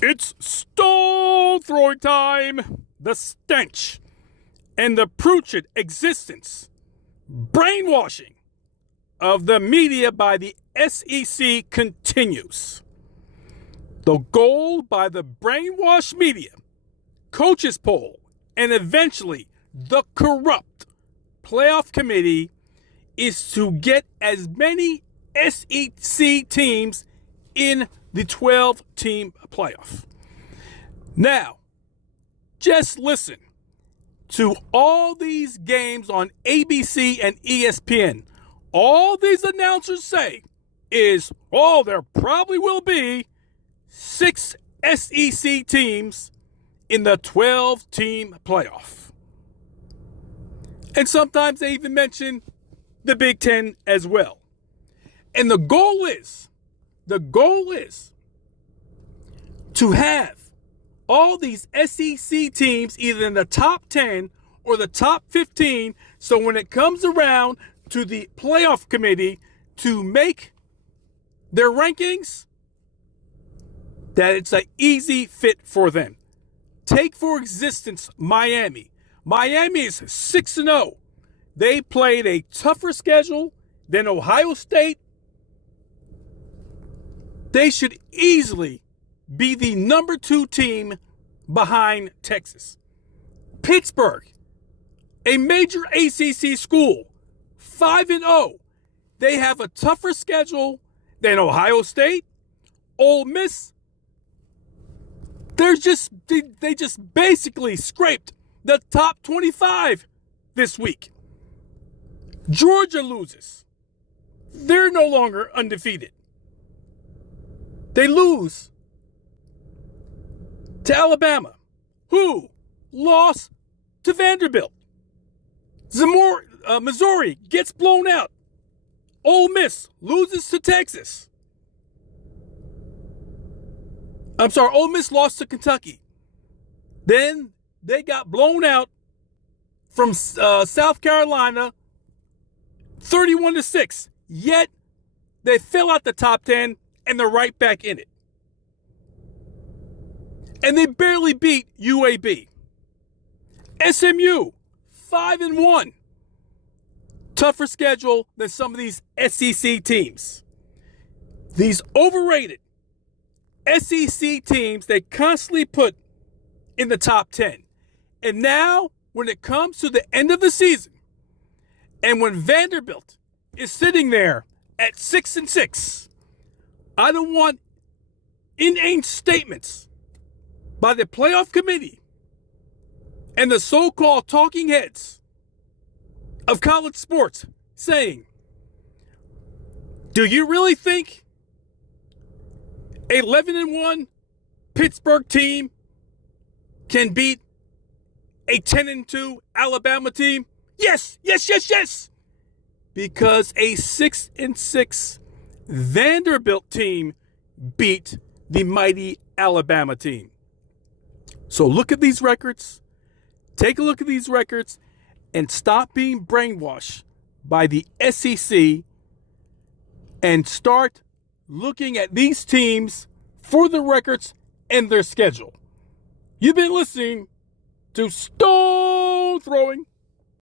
It's stone throwing time. The stench and the putrid existence, brainwashing of the media by the SEC continues. The goal by the brainwashed media, coaches poll, and eventually the corrupt playoff committee is to get as many SEC teams in the 12-team playoff. Now, just listen to all these games on ABC and ESPN. All these announcers say is, there probably will be 6 SEC teams in the 12-team playoff. And sometimes they even mention the Big Ten as well. And the goal is to have all these SEC teams either in the top 10 or the top 15, so when it comes around to the playoff committee to make their rankings, that it's an easy fit for them. Take, for existence, Miami. Miami is 6-0. They played a tougher schedule than Ohio State. They should easily be the number 2 team behind Texas. Pittsburgh, a major ACC school, 5-0. They have a tougher schedule than Ohio State. Ole Miss, they just basically scraped the top 25 this week. Georgia loses. They're no longer undefeated. They lose to Alabama, who lost to Vanderbilt. Missouri gets blown out. Ole Miss loses to Texas. Ole Miss lost to Kentucky. Then they got blown out from South Carolina, 31-6. Yet they fell out the top 10 and they're right back in it. And they barely beat UAB. SMU, 5-1. Tougher schedule than some of these SEC teams. These overrated SEC teams they constantly put in the top 10. And now, when it comes to the end of the season, and when Vanderbilt is sitting there at 6-6, I don't want inane statements by the playoff committee and the so-called talking heads of college sports saying, do you really think a 11-1 Pittsburgh team can beat a 10-2 Alabama team? Yes. Because a 6-6 Vanderbilt team beat the mighty Alabama team. So look at these records, take a look at these records, and stop being brainwashed by the SEC and start looking at these teams for the records and their schedule. You've been listening to Stone Throwing.